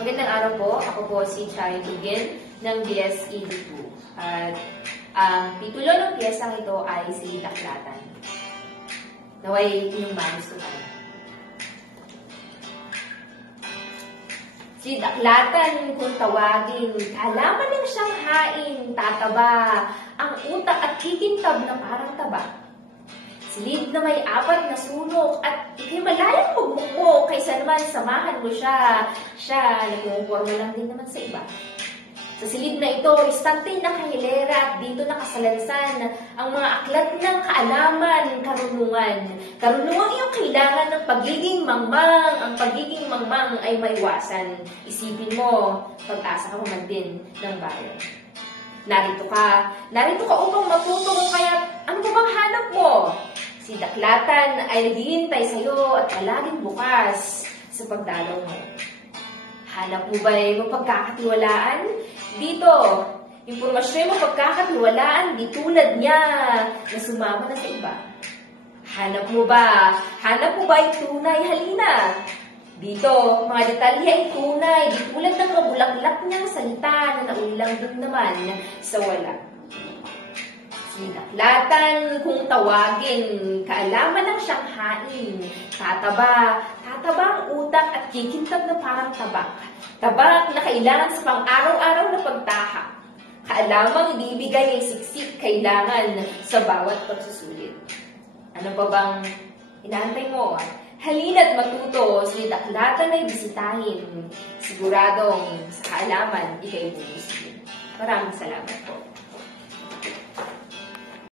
Magandang araw po. Ako po si Chai Dugin ng BSED2. At ang titulo ng piyesang ito ay si Daklatan. Naway inyong magustuhan. Si Daklatan kung tawagin, kalaman ng Siyanghain, tataba, ang utak at kikintab na parang taba. Silid na may apat na sulok at himalayang magmukmo kaysa naman samahan mo siya. Siya, nagmuporma lang din naman sa iba. Sa silid na ito, istante na kahilera at dito nakasalansan ang mga aklat ng kaalaman, karunungan. Karunungan iyong kailangan ng pagiging mangmang. Ang pagiging mangmang ay maiwasan. Isipin mo, pag-asa ka man din ng bayan. Narito ka upang matuto kung kaya ano ba bang hanap mo? Si Daklatan ay naghihintay sa iyo at palaging bukas sa pagdalaw mo. Hanap mo ba'y mapagkakatiwalaan? Dito, impormasyon mo pagkakatiwalaan, di tulad niya na sumama na sa iba. Hanap mo ba ay tunay? Halina! Dito, mga detalye ay tunay, di tulad ng mabulaklak niyang salita na naulang din naman sa wala. Si Daklatan kung tawagin, kaalaman ng Siyanghain, tataba ang utak at kikintab na parang tabak. Tabak na kailangan sa pang-araw-araw na pagtahak. Kaalamang ibibigay ay siksik kailangan sa bawat pagsusulit. Ano pa bang inaantay mo? Halina't matuto, si Daklatan ay bisitahin. Siguradong sa kaalaman, ikay bubustin. Maraming salamat po.